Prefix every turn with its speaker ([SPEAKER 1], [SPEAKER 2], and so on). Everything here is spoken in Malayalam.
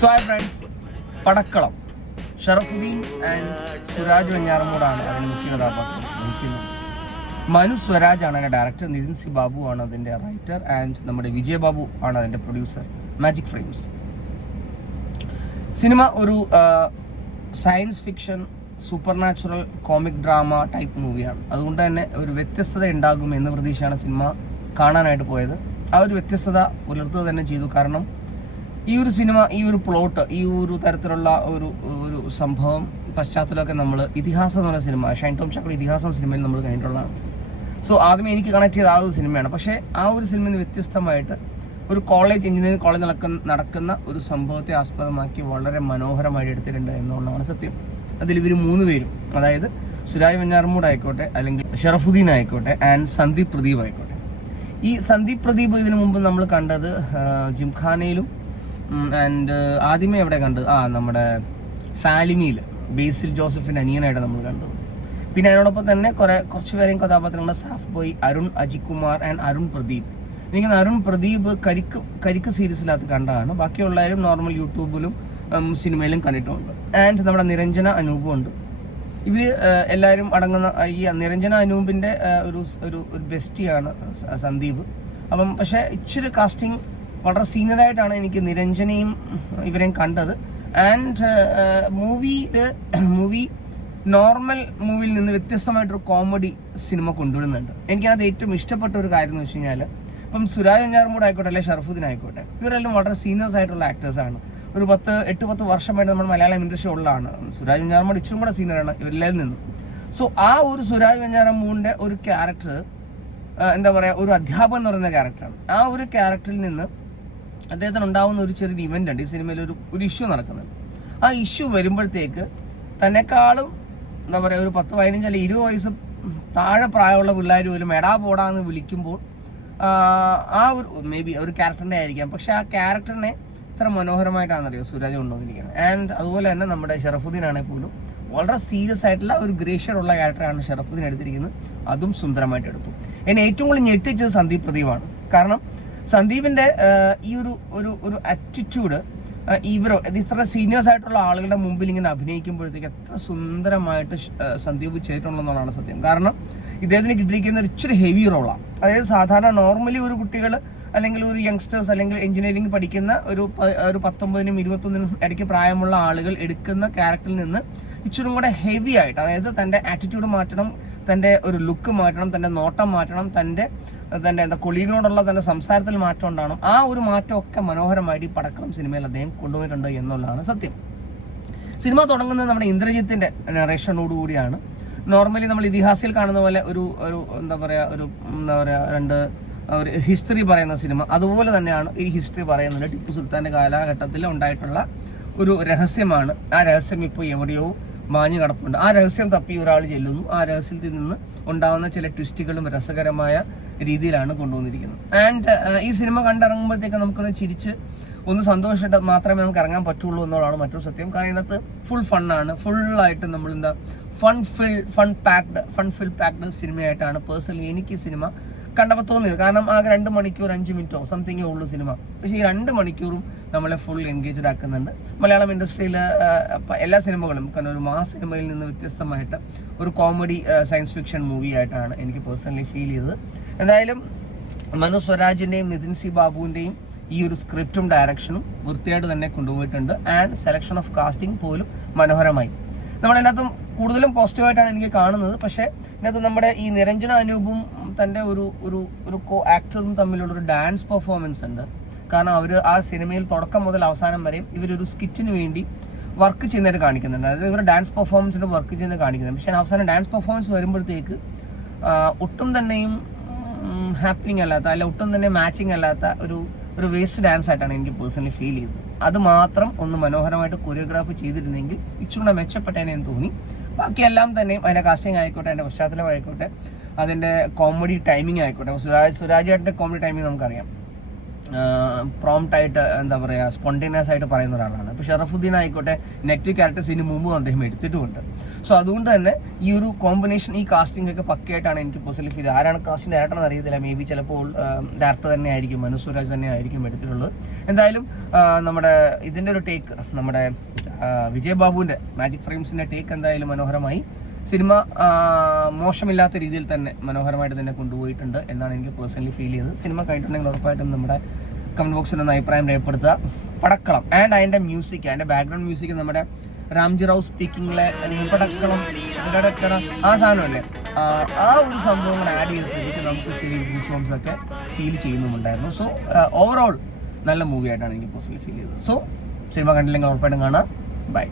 [SPEAKER 1] So friends Padakkalam. Sharafudheen and Suraj വെഞ്ഞാറമൂടാണ് അതിന് മുഖ്യ കഥാപാത്രം. വഹിക്കുന്നത് മനു സ്വരാജ് ആണ് അതിന്റെ ഡയറക്ടർ നിതിൻ സി ബാബു ആണ് അതിന്റെ റൈറ്റർ ആൻഡ് നമ്മുടെ വിജയബാബു ആണ് അതിന്റെ പ്രൊഡ്യൂസർ മാജിക് ഫ്രെയിംസ് സിനിമ ഒരു science fiction super natural comic drama type മൂവിയാണ് അതുകൊണ്ട് തന്നെ ഒരു വ്യത്യസ്തത ഉണ്ടാകും എന്ന പ്രതീക്ഷയാണ് സിനിമ കാണാനായിട്ട് പോയത്. ആ ഒരു വ്യത്യസ്തത പുലർത്തുക തന്നെ ചെയ്തു. കാരണം ഈ ഒരു സിനിമ ഈ ഒരു പ്ലോട്ട് ഈ ഒരു തരത്തിലുള്ള ഒരു ഒരു സംഭവം പശ്ചാത്തലമൊക്കെ നമ്മൾ ഇതിഹാസം എന്ന് പറയുന്ന സിനിമ ഷൈൻ ടോം ചക്ര ഇതിഹാസം സിനിമയിൽ നമ്മൾ കഴിഞ്ഞിട്ടുള്ളതാണ് സോ ആദ്യമേ എനിക്ക് കണക്ട് ചെയ്ത ആ ഒരു സിനിമയാണ്. പക്ഷേ ആ ഒരു സിനിമയിൽ നിന്ന് വ്യത്യസ്തമായിട്ട് ഒരു കോളേജ് എഞ്ചിനീയറിംഗ് കോളേജ് നടക്കുന്ന നടക്കുന്ന ഒരു സംഭവത്തെ ആസ്പദമാക്കി വളരെ മനോഹരമായിട്ട് എടുത്തിട്ടുണ്ട് എന്നുള്ളതാണ് സത്യം. അതിൽ ഇവർ മൂന്ന് പേരും അതായത് സുരായ് വെഞ്ഞാർമൂട് ആയിക്കോട്ടെ അല്ലെങ്കിൽ ഷറഫുദ്ദീൻ ആയിക്കോട്ടെ ആൻഡ് സന്ദീപ് പ്രദീപ് ആയിക്കോട്ടെ. ഈ സന്ദീപ് പ്രദീപ് ഇതിനു മുമ്പ് നമ്മൾ കണ്ടത് ജിംഖാനയിലും ആൻഡ് ആദ്യമേ എവിടെ കണ്ടത്? ആ നമ്മുടെ ഫാലിമിയിൽ ബേസിൽ ജോസഫിന്റെ അനിയനായിട്ട് നമ്മൾ കണ്ടത്. പിന്നെ അതിനോടൊപ്പം തന്നെ കുറെ കുറച്ച് പേരെയും കഥാപാത്രങ്ങൾ SAFF boy Arun Ajith Kumar and Arun Pradeep. എനിക്ക് അരുൺ പ്രദീപ് കരിക്ക് കരിക്ക് സീരീസിനകത്ത് കണ്ടതാണ്. ബാക്കിയുള്ളവരും നോർമൽ യൂട്യൂബിലും സിനിമയിലും കണ്ടിട്ടുമുണ്ട് ആൻഡ് നമ്മുടെ നിരഞ്ജന അനൂപും ഉണ്ട്. ഇവർ എല്ലാവരും അടങ്ങുന്ന ഈ നിരഞ്ജന അനൂപിന്റെ ഒരു ഒരു ബെസ്റ്റിയാണ് സന്ദീപ്. അപ്പം പക്ഷേ ഇച്ചിരി കാസ്റ്റിംഗ് വളരെ സീനിയറായിട്ടാണ് എനിക്ക് നിരഞ്ജനയും ഇവരെയും കണ്ടത്. ആൻഡ് മൂവി മൂവി നോർമൽ മൂവിയിൽ നിന്ന് വ്യത്യസ്തമായിട്ടൊരു കോമഡി സിനിമ കൊണ്ടുവരുന്നുണ്ട്. എനിക്കത് ഏറ്റവും ഇഷ്ടപ്പെട്ട ഒരു കാര്യം എന്ന് വെച്ച് കഴിഞ്ഞാൽ ഇപ്പം സുരാജ് വെഞ്ഞാറുമൂട് ആയിക്കോട്ടെ അല്ലെങ്കിൽ ഷർഫുദ്ദീൻ ആയിക്കോട്ടെ ഇവരെല്ലാം വളരെ സീനിയേഴ്സ് ആയിട്ടുള്ള ആക്ടേഴ്സ് ആണ്. ഒരു പത്ത് എട്ട് പത്ത് വർഷമായിട്ട് നമ്മൾ മലയാളം ഇൻഡസ്ട്രി ഉള്ളതാണ്. സുരാജ് വെഞ്ഞാറമ്മൂട് ഇച്ചിരി കൂടെ സീനിയറാണ് ഇവരെല്ലാം നിന്നും. സോ ആ ഒരു സുരാജ് വെഞ്ഞാറമൂടിന്റെ ഒരു ക്യാരക്ടർ എന്താ പറയുക ഒരു അധ്യാപകൻ എന്ന് പറയുന്ന ക്യാരക്ടറാണ് ആ ഒരു ക്യാരക്ടറിൽ നിന്ന് അദ്ദേഹത്തിന് ഉണ്ടാവുന്ന ഒരു ചെറിയൊരു ഇവന്റ് ഉണ്ട്. ഈ സിനിമയിൽ ഒരു ഒരു ഇഷ്യൂ നടക്കുന്നുണ്ട്. ആ ഇഷ്യൂ വരുമ്പോഴത്തേക്ക് തന്നെക്കാളും എന്താ പറയുക ഒരു പത്ത് പതിനഞ്ച് അല്ലെങ്കിൽ ഇരുപത് വയസ്സ് താഴെ പ്രായമുള്ള പിള്ളേർ പോലും എടാ പോടാന്ന് വിളിക്കുമ്പോൾ ആ, ഒരു മേ ബി ഒരു ക്യാരക്ടറിന്റെ ആയിരിക്കാം. പക്ഷെ ആ ക്യാരക്ടറിനെ ഇത്ര മനോഹരമായിട്ടാണെന്നറിയോ? സുരാജ് കൊണ്ടുവന്നിരിക്കുന്നത്. ആൻഡ് അതുപോലെ തന്നെ നമ്മുടെ ഷറഫുദ്ദീൻ ആണെങ്കിൽ പോലും വളരെ സീരിയസ് ആയിട്ടുള്ള ഒരു ഗ്രേഷ്യർ ഉള്ള ക്യാരക്ടറാണ് ഷറഫുദ്ദീൻ എടുത്തിരിക്കുന്നത്. അതും സുന്ദരമായിട്ട് എടുത്തു. എന്നെ ഏറ്റവും കൂടുതൽ ഞെട്ടിച്ചത് സന്ദീപ് പ്രദീപാണ്. കാരണം സന്ദീപിന്റെ ഈ ഒരു ഒരു ഒരു ആറ്റിറ്റ്യൂഡ് ഇവരോ ഇത്ര സീനിയേഴ്സ് ആയിട്ടുള്ള ആളുകളുടെ മുമ്പിൽ ഇങ്ങനെ അഭിനയിക്കുമ്പോഴത്തേക്ക് എത്ര സുന്ദരമായിട്ട് സന്ദീപ് ചെയ്തിട്ടുണ്ടെന്നുള്ളതാണ് സത്യം. കാരണം ഇദ്ദേഹത്തിന് കിട്ടിയിരിക്കുന്ന ഒരു ഇച്ചിരി ഹെവി റോളാണ് അതായത് സാധാരണ നോർമലി ഒരു കുട്ടികൾ അല്ലെങ്കിൽ ഒരു യങ്സ്റ്റേഴ്സ് അല്ലെങ്കിൽ എഞ്ചിനീയറിംഗ് പഠിക്കുന്ന ഒരു ഒരു പത്തൊമ്പതിനും ഇരുപത്തൊന്നിനും ഇടയ്ക്ക് പ്രായമുള്ള ആളുകൾ എടുക്കുന്ന ക്യാരക്ടറിൽ നിന്ന് ഇച്ചിരി കൂടെ ഹെവി ആയിട്ട് അതായത് തന്റെ ആറ്റിറ്റ്യൂഡ് മാറ്റണം തന്റെ ഒരു ലുക്ക് മാറ്റണം തന്റെ നോട്ടം മാറ്റണം തന്റെ തന്റെ എന്താ കൊളീഗിനോടുള്ള തന്റെ സംസാരത്തിൽ മാറ്റം ഉണ്ടാകണം ആ ഒരു മാറ്റമൊക്കെ മനോഹരമായിട്ട് ഈ പടക്കളം സിനിമയിൽ അദ്ദേഹം കൊണ്ടുവന്നിട്ടുണ്ട് എന്നുള്ളതാണ് സത്യം. സിനിമ തുടങ്ങുന്നത് നമ്മുടെ ഇന്ദ്രജിത്തിന്റെ നറേഷനോടുകൂടിയാണ് നോർമലി നമ്മൾ ഇതിഹാസിൽ കാണുന്ന പോലെ ഒരു ഒരു എന്താ പറയാ ഒരു എന്താ പറയാ രണ്ട് ഒരു ഹിസ്റ്ററി പറയുന്ന സിനിമ. അതുപോലെ തന്നെയാണ് ഈ ഹിസ്റ്ററി പറയുന്നത് ടിപ്പു സുൽത്താന്റെ കാലഘട്ടത്തിൽ ഉണ്ടായിട്ടുള്ള ഒരു രഹസ്യമാണ്. ആ രഹസ്യം ഇപ്പോൾ എവിടെയോ മാഞ്ഞു കിടപ്പുണ്ട്. ആ രഹസ്യം തപ്പി ഒരാൾ ചെല്ലുന്നു. ആ രഹസ്യത്തിൽ നിന്ന് ഉണ്ടാവുന്ന ചില ട്വിസ്റ്റുകളും രസകരമായ രീതിയിലാണ് കൊണ്ടുവന്നിരിക്കുന്നത്. ആൻഡ് ഈ സിനിമ കണ്ടിറങ്ങുമ്പോഴത്തേക്ക് നമുക്കൊന്ന് ചിരിച്ച് ഒന്ന് സന്തോഷമായിട്ട് മാത്രമേ നമുക്ക് ഇറങ്ങാൻ പറ്റുള്ളൂ എന്നുള്ളതാണ് മറ്റൊരു സത്യം. കാരണം ഇതിനകത്ത് ഫുൾ ഫണ്ണാണ് ഫുള്ളായിട്ട് നമ്മൾ എന്താ fun fill fun packed fun fill packed സിനിമയായിട്ടാണ് personally എനിക്ക് ഈ സിനിമ കണ്ടപ്പോൾ തോന്നിയത്. കാരണം ആ രണ്ട് മണിക്കൂർ അഞ്ച് മിനിറ്റോ സംതിങ് ഉള്ളൂ സിനിമ പക്ഷേ ഈ രണ്ട് മണിക്കൂറും നമ്മളെ ഫുൾ എൻഗേജ്ഡ് ആക്കുന്നുണ്ട്. മലയാളം ഇൻഡസ്ട്രിയിൽ എല്ലാ സിനിമകളും കാരണം ഒരു മാസ് സിനിമയിൽ നിന്ന് വ്യത്യസ്തമായിട്ട് ഒരു കോമഡി സയൻസ് ഫിക്ഷൻ മൂവി ആയിട്ടാണ് എനിക്ക് പേഴ്സണലി ഫീൽ ചെയ്തത്. എന്തായാലും മനു സ്വരാജിന്റെയും നിതിൻ സി ബാബുവിന്റെയും ഈ ഒരു സ്ക്രിപ്റ്റും ഡയറക്ഷനും വൃത്തിയായിട്ട് തന്നെ കൊണ്ടുപോയിട്ടുണ്ട്. ആൻഡ് സെലക്ഷൻ ഓഫ് കാസ്റ്റിംഗ് പോലും മനോഹരമായി. നമ്മൾ അതിനകത്തും കൂടുതലും പോസിറ്റീവായിട്ടാണ് എനിക്ക് കാണുന്നത്. പക്ഷേ ഇതിനകത്ത് നമ്മുടെ ഈ നിരഞ്ജന അനൂപും തന്റെ ഒരു ഒരു ഒരു കോ ആക്ടറും തമ്മിലുള്ള ഒരു ഡാൻസ് പെർഫോമൻസ് ഉണ്ട്. കാരണം അവർ ആ സിനിമയിൽ തുടക്കം മുതൽ അവസാനം വരെയും ഇവരൊരു സ്കിറ്റിന് വേണ്ടി വർക്ക് ചെയ്യുന്നവർ കാണിക്കുന്നുണ്ട്. അതായത് ഇവർ ഡാൻസ് പെർഫോമൻസിന് വർക്ക് ചെയ്യുന്നത് കാണിക്കുന്നുണ്ട്. പക്ഷേ അവസാനം ഡാൻസ് പെർഫോമൻസ് വരുമ്പോഴത്തേക്ക് ഒട്ടും തന്നെയും ഹാപ്പിനിങ് അല്ലാത്ത അല്ല ഒട്ടും തന്നെ മാച്ചിങ് അല്ലാത്ത ഒരു ഒരു വേസ്റ്റ് ഡാൻസ് ആയിട്ടാണ് എനിക്ക് പേഴ്സണലി ഫീൽ ചെയ്തത്. അത് മാത്രം ഒന്ന് മനോഹരമായിട്ട് കൊറിയോഗ്രാഫ് ചെയ്തിരുന്നെങ്കിൽ ഇച്ചിരി മെച്ചപ്പെട്ടേനെ എന്ന് തോന്നി. ബാക്കിയെല്ലാം തന്നെയും അതിന്റെ കാസ്റ്റിംഗ് ആയിക്കോട്ടെ അതിന്റെ പശ്ചാത്തലം ആയിക്കോട്ടെ അതിന്റെ കോമഡി ടൈമിംഗ് ആയിക്കോട്ടെ. സുരാജ് സുരാജ് ആയിട്ട് കോമഡി ടൈമിംഗ് നമുക്കറിയാം. പ്രോംപ്റ്റ് ആയിട്ട് എന്താ പറയുക സ്പോണ്ടേനിയസ് ആയിട്ട് പറയുന്ന ഒരാളാണ്. ഇപ്പോൾ ഷറഫുദ്ദീൻ ആയിക്കോട്ടെ നെഗറ്റീവ് ക്യാരക്ടേഴ്സ് ഇതിന് മുമ്പ് അദ്ദേഹം എടുത്തിട്ടുമുണ്ട്. സോ അതുകൊണ്ട് തന്നെ ഈ ഒരു കോമ്പിനേഷൻ ഈ കാസ്റ്റിംഗ് ഒക്കെ പക്കയായിട്ടാണ് എനിക്ക് പേഴ്സണലി ഫീൽ ആരാണ് കാസ്റ്റിംഗ് ഡയറക്ടർ അറിയത്തില്ല. മേ ബി ചിലപ്പോൾ ഡയറക്ടർ തന്നെ ആയിരിക്കും മനു സുരാജ് തന്നെ ആയിരിക്കും എടുത്തിട്ടുള്ളത്. എന്തായാലും നമ്മുടെ ഇതിന്റെ ഒരു ടേക്ക് നമ്മുടെ വിജയ് ബാബുവിന്റെ മാജിക് ഫ്രെയിംസിന്റെ ടേക്ക് എന്തായാലും മനോഹരമായി സിനിമ മോശമില്ലാത്ത രീതിയിൽ തന്നെ മനോഹരമായിട്ട് തന്നെ കൊണ്ടുപോയിട്ടുണ്ട് എന്നാണ് എനിക്ക് പേഴ്സണലി ഫീൽ ചെയ്തത്. സിനിമ കഴിഞ്ഞിട്ടുണ്ടെങ്കിൽ ഉറപ്പായിട്ടും നമ്മുടെ കമന്റ് ബോക്സിൽ ഒന്ന് അഭിപ്രായം രേഖപ്പെടുത്തുക. പടക്കളം ആൻഡ് അതിന്റെ മ്യൂസിക് അതിന്റെ ബാക്ക്ഗ്രൗണ്ട് മ്യൂസിക് നമ്മുടെ രാംജി റാവു സ്പീക്കിങ്ങിലെ പടക്കളം ആ സാധനമല്ലേ? ആ, ഒരു സംഭവങ്ങൾ ആഡ് ചെയ്തിട്ട് നമുക്ക് ചെറിയ ഗൂസ് ഒക്കെ ഫീൽ ചെയ്യുന്നുമുണ്ടായിരുന്നു. സോ ഓവറോൾ നല്ല മൂവി ആയിട്ടാണ് എനിക്ക് പേഴ്സണലി ഫീൽ ചെയ്തത്. സോ സിനിമ കണ്ടില്ലെങ്കിൽ ഉറപ്പായിട്ടും കാണാം. ബൈ